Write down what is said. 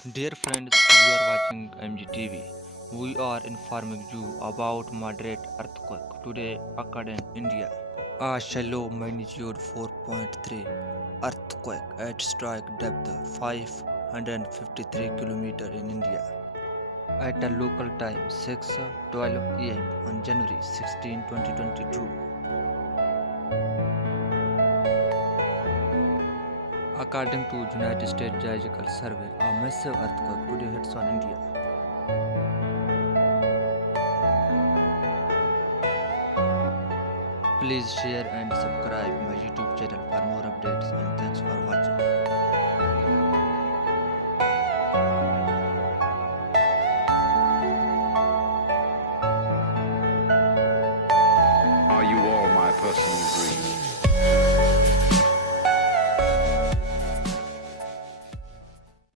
Dear friends, you are watching MGTV. We are informing you about moderate earthquake today occurred in India. A shallow magnitude 4.3 earthquake at strike depth 553 km in India at a local time 6:12 am on January 16, 2022. According to United States Geological Survey, a massive earthquake today hits on India. Please share and subscribe my YouTube channel for more updates, and thanks for watching.